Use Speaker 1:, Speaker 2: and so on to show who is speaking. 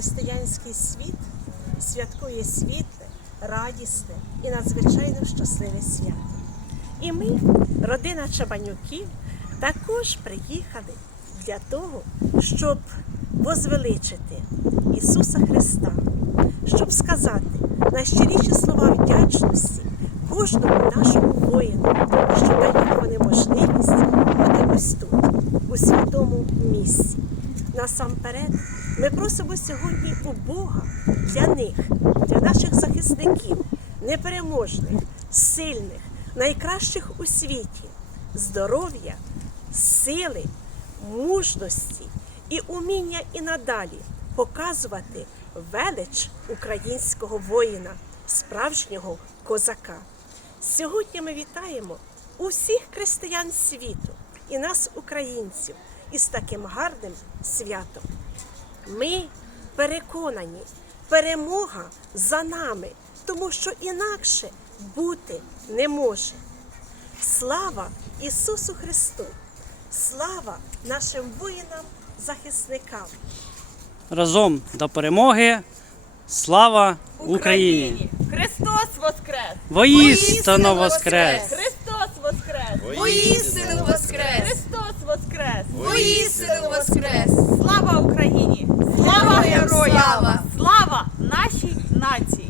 Speaker 1: християнський світ святкує світле, радісне і надзвичайно щасливе свято. І ми, родина Чабанюків, також приїхали для того, щоб возвеличити Ісуса Христа, щоб сказати найщиріші слова вдячності кожному нашому воїну, що дають вони можливість бути ось тут, у святому місці. Насамперед, ми просимо сьогодні у Бога для них, для наших захисників, непереможних, сильних, найкращих у світі, здоров'я, сили, мужності і уміння і надалі показувати велич українського воїна, справжнього козака. Сьогодні ми вітаємо усіх християн світу і нас, українців, із таким гарним святом. Ми переконані, перемога за нами, тому що інакше бути не може. Слава Ісусу Христу! Слава нашим воїнам-захисникам!
Speaker 2: Разом до перемоги. Слава Україні!
Speaker 3: Христос воскрес!
Speaker 2: Воістину воскрес!
Speaker 3: Христос воскрес!
Speaker 4: Воістину воскрес!
Speaker 3: Христос воскрес!
Speaker 4: Воістину воскрес! Maxi.